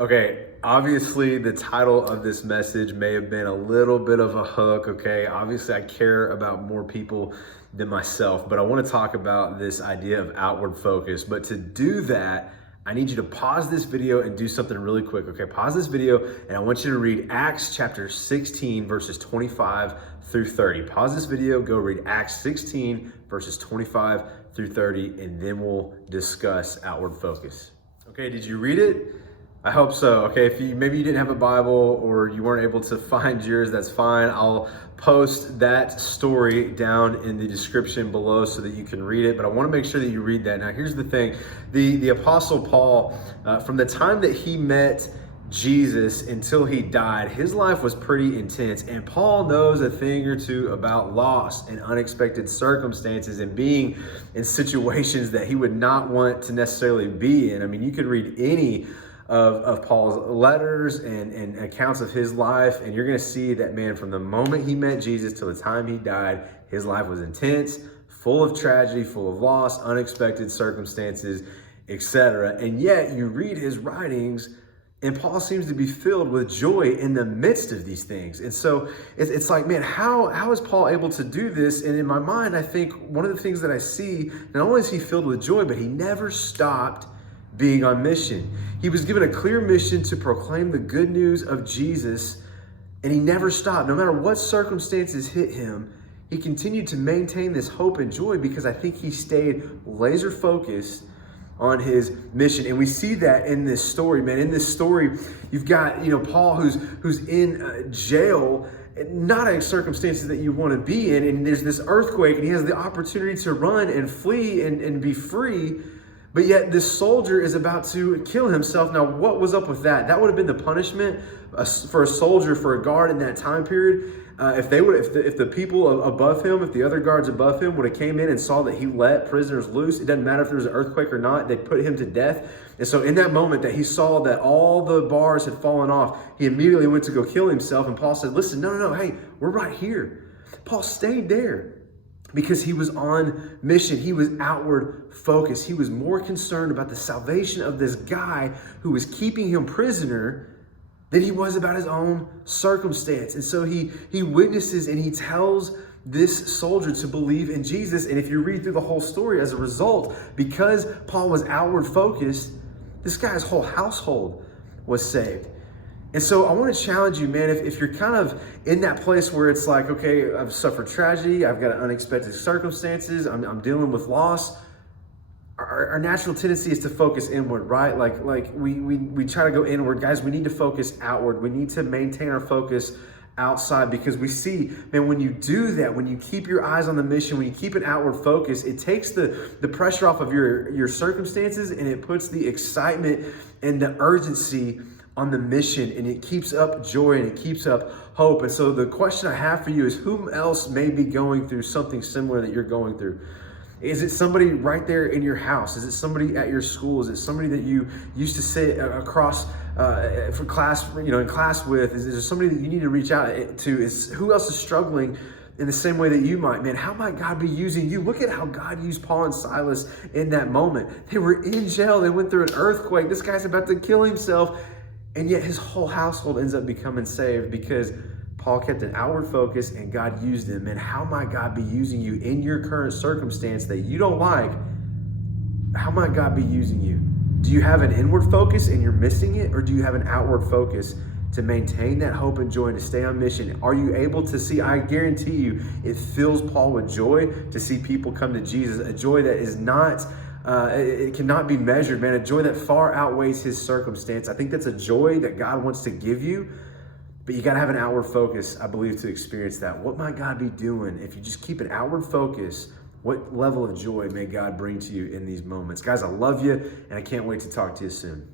Okay, obviously the title of this message may have been a little bit of a hook, okay? Obviously I care about more people than myself, but I want to talk about this idea of outward focus. But to do that, I need you to pause this video and do something really quick, okay? Pause this video and I want you to read Acts chapter 16, verses 25 through 30. Pause this video, go read Acts 16, verses 25 through 30, and then we'll discuss outward focus. Okay, did you read it? I hope so. Okay, if maybe you didn't have a Bible or you weren't able to find yours, that's fine. I'll post that story down in the description below so that you can read it. But I want to make sure that you read that. Now, here's the thing: the Apostle Paul, from the time that he met Jesus until he died, his life was pretty intense. And Paul knows a thing or two about loss and unexpected circumstances and being in situations that he would not want to necessarily be in. I mean, you could read any of Paul's letters and accounts of his life, and you're going to see that, man, from the moment he met Jesus till the time he died, his life was intense, full of tragedy, full of loss, unexpected circumstances, etc. And yet you read his writings and Paul seems to be filled with joy in the midst of these things. And so it's like, man, how is Paul able to do this? And in my mind, I think one of the things that I see, not only is he filled with joy, but he never stopped being on mission. He was given a clear mission to proclaim the good news of Jesus, and he never stopped. No matter what circumstances hit him, he continued to maintain this hope and joy because I think he stayed laser focused on his mission. And we see that in this story, man. In this story, you've got, Paul who's in jail, not in circumstances that you want to be in, and there's this earthquake, and he has the opportunity to run and flee and be free. But yet this soldier is about to kill himself. Now, what was up with that? That would have been the punishment for a soldier, for a guard in that time period. If the people above him, if the other guards above him would have came in and saw that he let prisoners loose, it doesn't matter if there was an earthquake or not, they put him to death. And so in that moment that he saw that all the bars had fallen off, he immediately went to go kill himself. And Paul said, listen, no, hey, we're right here. Paul stayed there because he was on mission. He was outward focused. He was more concerned about the salvation of this guy who was keeping him prisoner than he was about his own circumstance. And so he witnesses and he tells this soldier to believe in Jesus. And if you read through the whole story, as a result, because Paul was outward focused, this guy's whole household was saved. And so I want to challenge you, man, if you're kind of in that place where it's like, okay, I've suffered tragedy, I've got unexpected circumstances, I'm dealing with loss. Our natural tendency is to focus inward, right? Like we try to go inward. Guys, we need to focus outward. We need to maintain our focus outside, because we see, man, when you do that, when you keep your eyes on the mission, when you keep an outward focus, it takes the pressure off of your circumstances, and it puts the excitement and the urgency on the mission, and it keeps up joy and it keeps up hope. And so the question I have for you is, whom else may be going through something similar that you're going through? Is it somebody right there in your house? Is it somebody at your school? Is it somebody that you used to sit across for class, in class with? Is there somebody that you need to reach out to? Who else is struggling in the same way that you might? Man, how might God be using you? Look at how God used Paul and Silas in that moment. They were in jail. They went through an earthquake. This guy's about to kill himself. And yet his whole household ends up becoming saved because Paul kept an outward focus and God used him. And how might God be using you in your current circumstance that you don't like? How might God be using you? Do you have an inward focus and you're missing it? Or do you have an outward focus to maintain that hope and joy and to stay on mission? Are you able to see? I guarantee you it fills Paul with joy to see people come to Jesus, a joy that is not it cannot be measured, man. A joy that far outweighs his circumstance. I think that's a joy that God wants to give you, but you got to have an outward focus, I believe, to experience that. What might God be doing if you just keep an outward focus? What level of joy may God bring to you in these moments? Guys, I love you, and I can't wait to talk to you soon.